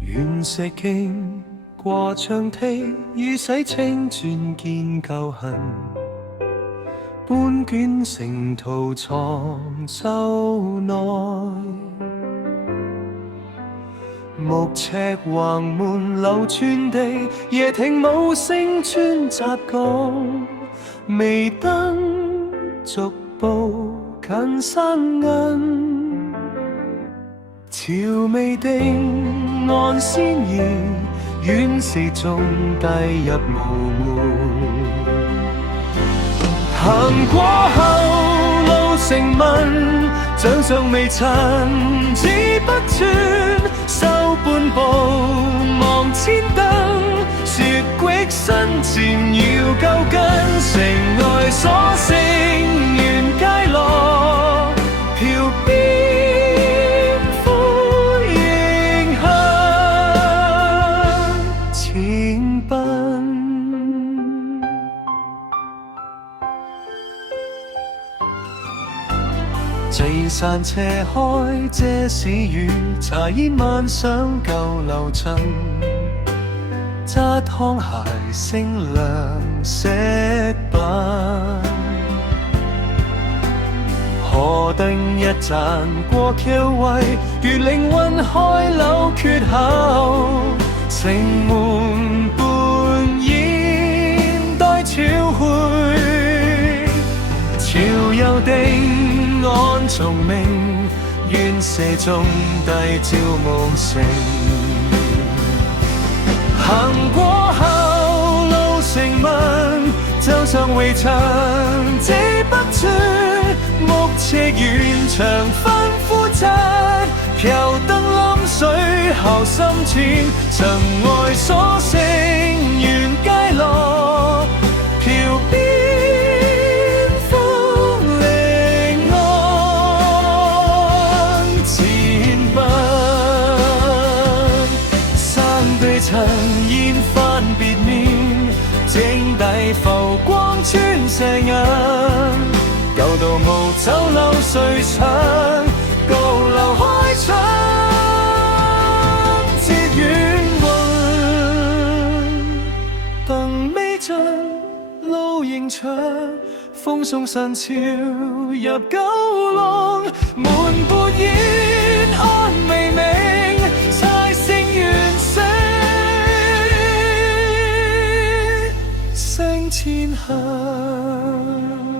原石徑過牆梯，雨洗清轉見舊痕，半卷成圖藏舟內。木尺橫門流轉地，夜聽無聲穿雜講，微燈逐步近生銀，潮未定岸先現，遠視中低入霧門。行過後路成文，掌上微塵，只不轉收半步望千燈，雪域新前要舊根，城外所剩沿街落，飄邊灰迎向前奔。祭傘斜開遮使雨，茶煙漫上舊樓層，揸湯鞋聲亮石板，河燈一盞過橋位，如靈魂開柳缺口，城門半掩待潮回，潮又定岸蟲鳴，遠射中低照夢城。行過後路成文，就像圍牆這不穿，木尺遠長分膚質，飄燈冧水後深淺，層外所剩沿街落，飄邊塵煙翻別面，井底浮光穿射眼，舊道無走漏碎牆，高樓開窗接遠雲，燈未盡路仍長，風送神潮入九龍，門撥煙安微明，柴剩完成聲千行。